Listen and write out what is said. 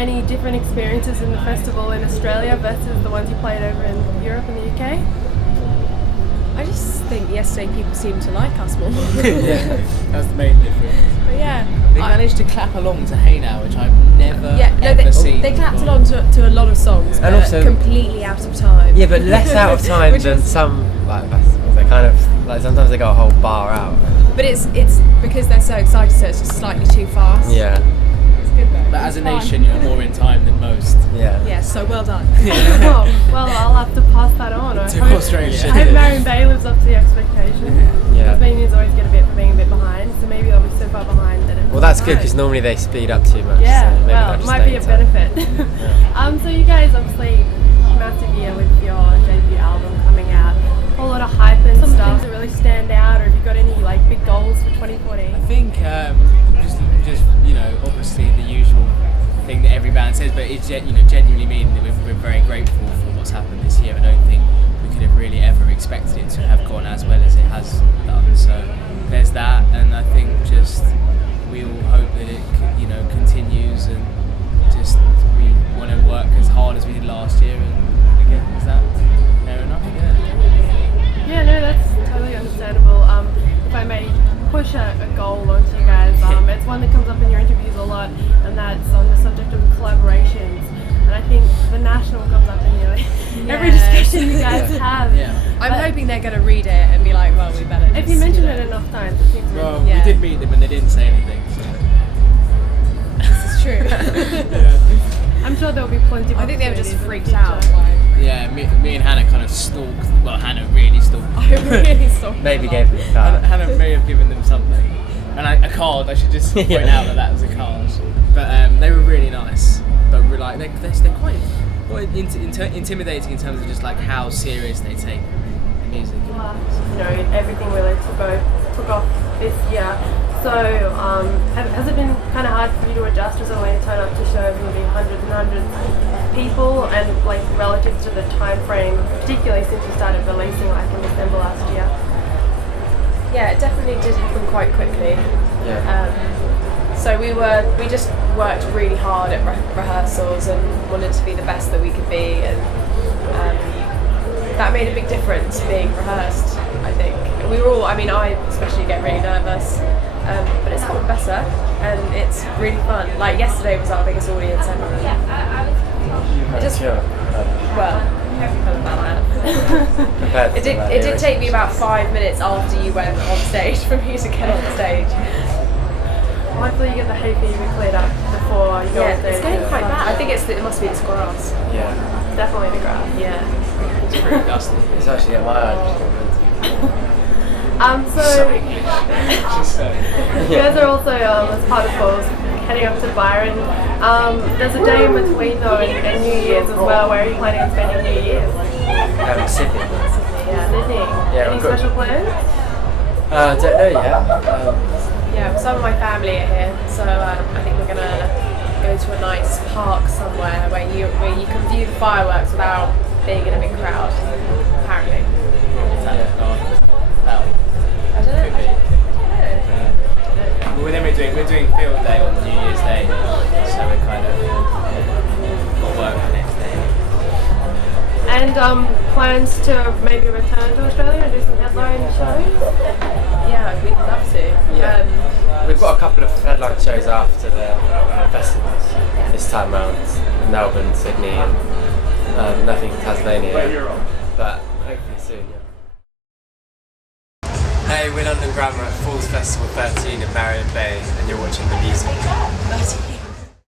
any different experiences in the festival in Australia versus the ones you played over in Europe and the UK? I just think yesterday people seemed to like us more. Yeah, that's the main difference. But yeah, They managed to clap along to Hey Now, which I've never ever seen. they clapped before. along to a lot of songs, And but also- completely out of time. Yeah, but less out of time Which than was- some like festivals. They kind of like sometimes they got a whole bar out. But it's because they're so excited, so it's just slightly too fast. Yeah, It's good though. But as a nation, you're more in time than most. yeah. Yeah, so well done. Oh, well, I'll have to pass that on. I To hope- Australia. I hope Marion Bay lives up to the expectation. Yeah. Tasmanians always get a bit for being a bit behind, so maybe they'll be so far behind that it's Well, that's good fine. because normally they speed up too much. Yeah, so maybe well, they'll it just might stay be a in time. benefit. So you guys obviously massive year with your debut album coming out. A whole lot of hype and some things that really stand out, or have you got any like big goals for 2014? I think just obviously the usual thing that every band says, but it's genuinely mean that we're very grateful for what's happened this year. I don't think we could have really ever expected it to have gone as well as it has done. So there's that, and I think just we all hope that it continues, and just we want to work as hard as we did last year. And again, is that fair enough? Yeah, no, that's totally understandable. If I may push a goal onto you guys, it's one that comes up in your interviews a lot, and that's on the subject of collaborations. And I think the national comes up in nearly every discussion you guys have. Yeah. I'm hoping they're going to read it and be like, well, we better. If you mention it enough times, it seems Well, Yeah. we did meet them and they didn't say anything. So. This is true. I'm sure there'll be plenty of I think they were just opportunities freaked in the out. future. Yeah, me and Hannah kind of stalked. Well, Hannah really stalked. I really saw. Maybe gave them a card. Hannah may have given them something, and a card. I should just point out that was a card. But they were really nice. But we're like they're quite intimidating in terms of just like how serious they take music. Everything really took off this year. So, has it been kind of hard for you to adjust to when you turn up to shows and there'll be hundreds and hundreds of people, and like relative to the time frame, particularly since you started releasing like in December last year? Yeah, it definitely did happen quite quickly. Yeah. So we just worked really hard at rehearsals and wanted to be the best that we could be, and that made a big difference being rehearsed, I think. We were all, I especially get really nervous, but it's gotten better and it's really fun. Like yesterday was our biggest audience ever. It just, well, kind of about that. It did take me about 5 minutes after you went on stage for me to get on stage. Hopefully you get the hay fever cleared up before you go on stage. It's getting quite bad. I think it must be this grass. Yeah. Definitely the graph. Yeah. It's pretty dusty. It's actually at my age. So you guys are also as part of Falls heading up to Byron. There's a day in between though and New Year's as well. Where are you planning on spending New Year's? Sydney. Sydney. Yeah, Any we've got- special plans? Don't know yet. Yeah, some of my family are here, so I think we're gonna go to a nice park somewhere where you can view the fireworks without being in a big crowd. Apparently. I don't know. Well, then we're doing field day on New Year's Day, so we're kind of got work the next day. And plans to maybe return to Australia and do some headline shows? Yeah, we'd love to. Yeah. We've got a couple of headline shows after the festivals this time round. Melbourne, Sydney, and nothing in Tasmania. But hopefully soon, yeah. Hey, we're London Grammar at Falls Festival 13 in Marion Bay, and you're watching the music.